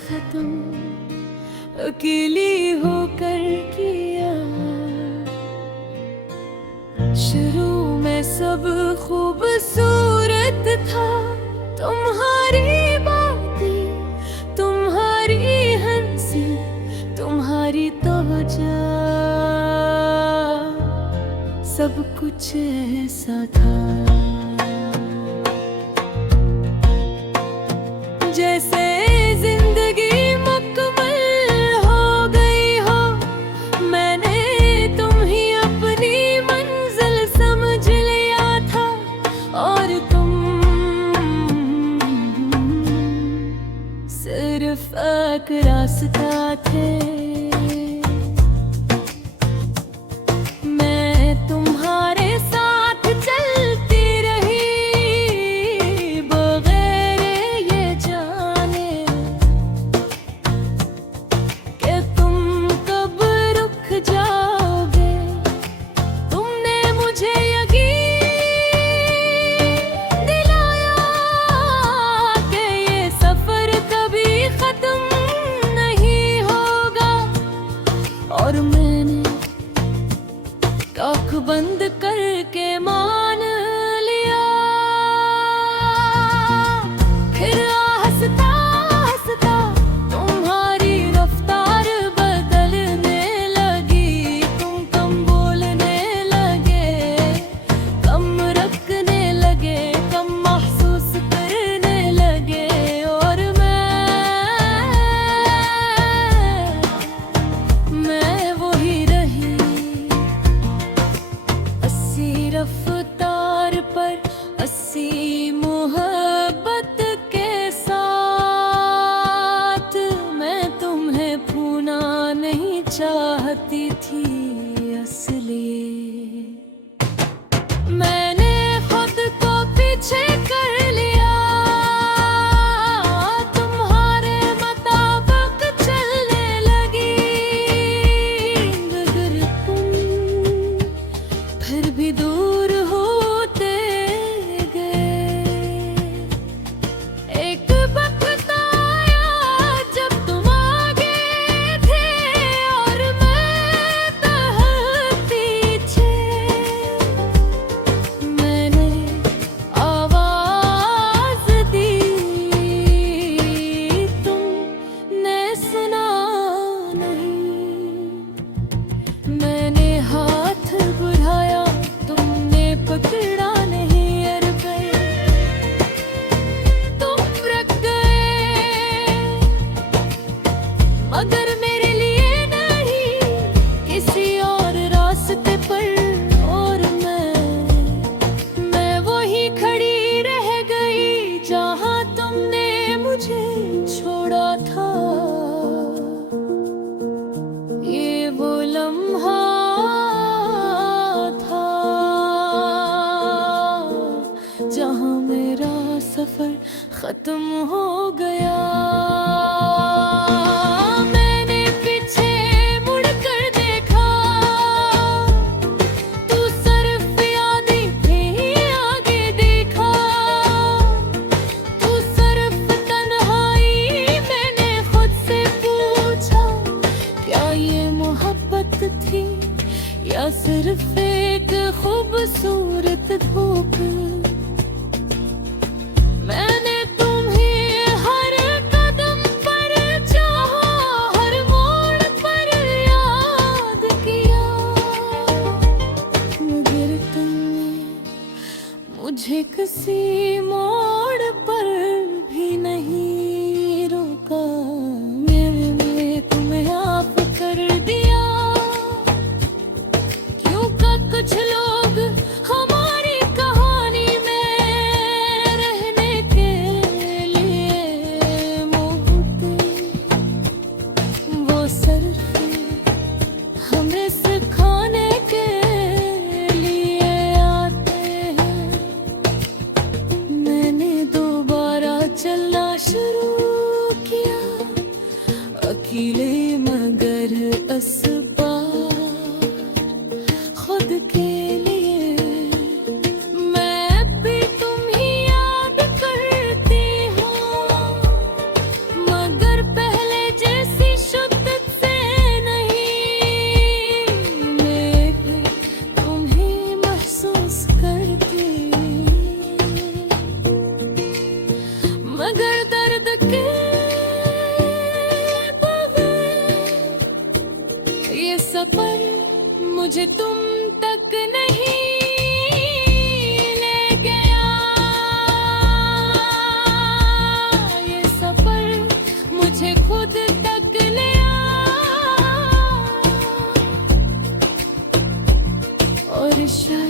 खत्म अकेली होकर किया। शुरू में सब खूबसूरत था, तुम्हारी बातें, तुम्हारी हंसी, तुम्हारी तवज्जो, सब कुछ ऐसा था जैसे जिंदगी मुकम्मल हो गई हो। मैंने तुम ही अपनी मंजिल समझ लिया था, और तुम सिर्फ एक रास्ता थे। और मैंने आँख बंद करके मान लिया। फिर हंसता हंसता तुम्हारी रफ्तार बदलने लगी। तुम कम बोलने लगे, कम रखने लगे, कम महसूस करने लगे। और मैं वही रही, रफ्तार पर, अस्सी मोहब्बत के साथ। मैं तुम्हें भूलना नहीं चाहती थी असली। मैंने खुद को पीछे कर लिया, तुम्हारे मुताबिक चलने लगी। अगर तुम फिर भी दूर होते गए, एक वक्त आया जब तुम आगे थे और मैं पीछे। मैंने आवाज दी, तुमने सुना नहीं। मैंने हाथ बढ़ाया, पकड़ा नहीं। अर गए तुम, रख गए, मगर मेरे लिए नहीं, किसी और रास्ते पर। और मैं वही खड़ी रह गई जहां तुमने मुझे छोड़ा था। ये वो लम्हा जहां मेरा सफर खत्म हो गया। मैंने पीछे मुड़कर देखा, तू सिर्फ यादें थी, आगे देखा तू सिर्फ तन्हाई। मैंने खुद से पूछा, क्या ये मोहब्बत थी या सिर्फ एक खूबसूरत धूप। मैंने तुम्हें हर कदम पर चाहा, हर मोड़ पर याद किया, मगर तुमने मुझे किसी मोड़ पर भी नहीं रोका। मैंने तुम्हें आप कर दिया, क्यों का कुछ लोग हमारी कहानी में रहने के लिए मोहते। वो सिर्फ हमें सिखाने के लिए आते हैं। मैंने दोबारा चलना शुरू किया, अकेले मगर इस बार खुद के लिए। मैं भी तुम ही याद करती हूँ, मगर पहले मुझे तुम तक नहीं ले गया, ये सफर मुझे खुद तक ले आया, और शायद